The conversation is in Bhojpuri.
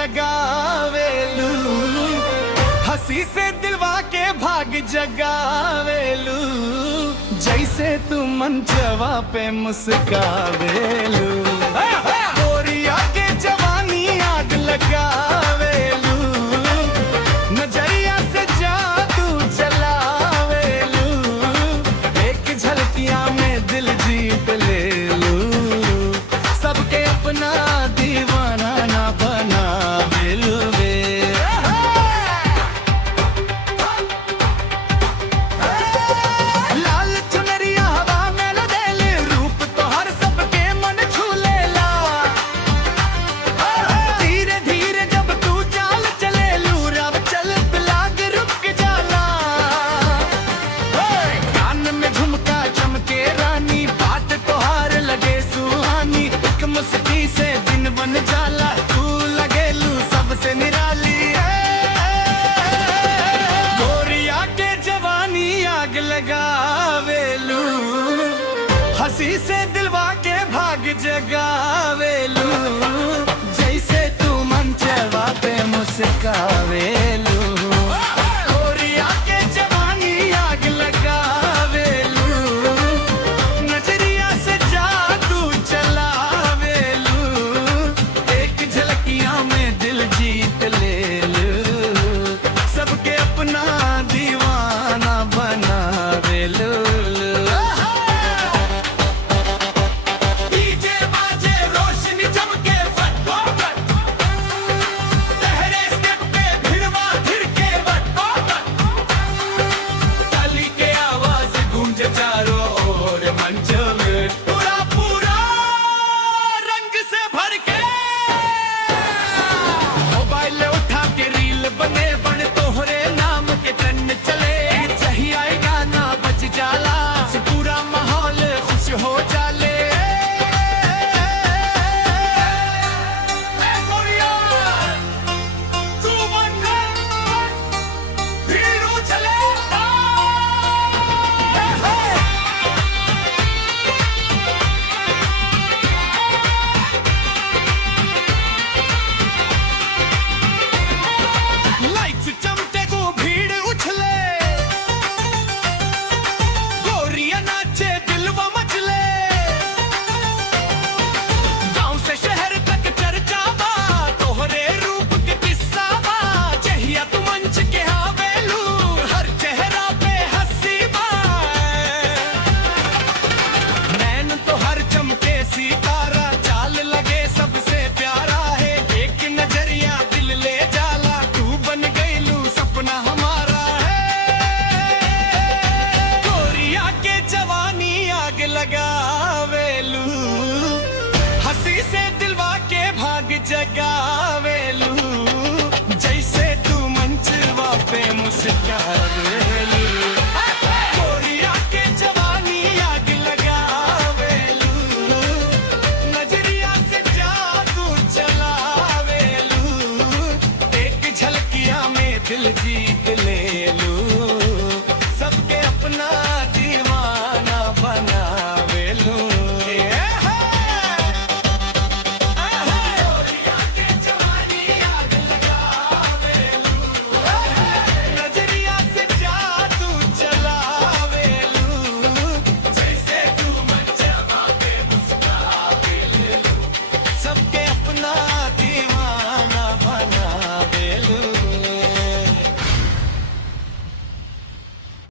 लगावेलू, हंसी से दिलवा के भाग जगावेलू, जैसे तू मंचवा पे मुस्कावेलू। गोरिया के जवानी आग लगावेलू, नजरिया से जादू चलावेलू, एक झलकिया में दिल जीत लेलू, सबके अपना दीवाना ना बनावेलू वे। लाल चुनरिया हवा में लदेले, रूप तो हर सबके मन छू लेला, धीरे धीरे जब तू चाल चले लू, रब चलत लाग रुक जाला, कान में झुमका चमके रानी, बात तोहार लगे सुहानी, एक मुस्की से दिन बन जाला, तू लगेलू सबसे निराली। गोरिया के जवानी आग लगावेलू, हंसी से दिलवा के भाग जगावेलू, जैसे तू मंचवा पे मुस्कावेलू। गोरिया के जवानी आग लगावेलू, नजरिया से जादू चलावेलू, एक झलकिया में दिल जीत लेलू, सबके अपना दीवाना बनावेलू। डीजे बाजे रोशनी चमके फटको फट, लहरे स्टेप पे भिड़वा धिड़के फटको फट, ताली के आवाज गूंजे चारों ओर, मंच में पूरा पूरा रंग से भर के, मोबाइल उठा के रील बने बन तोहरे नाम के ट्रेंड चले, चाहिए आए गाना बज जाला, से पूरा माहौल खुश हो जाले। ए गोरिया, तू बनना, भीड़ू चले, लाइट्स चमके को भीड़ उछले, गोरिया नाचे दिलवा मचले, गांव से शहर तक चर्चा बा, तोहरे रूप के किस्सा बा, जहिया तू मंच के आवेलू, हर चेहरा पे हंसी बा, नैन तो हर चमके सितारा, चाल लगे सबसे प्यारा है, एक नजरिया दिल ले जाला, तू बन गईलू सपना हमारा है। गोरिया के जवानी आग लगावेलू, हंसी से दिलवा के भाग जगावेलू, जैसे तू मंचवा पे मुस्कावेलू। गोरिया के जवानी आग लगावेलू, नजरिया से जादू चलावेलू, एक झलकिया में दिल जीत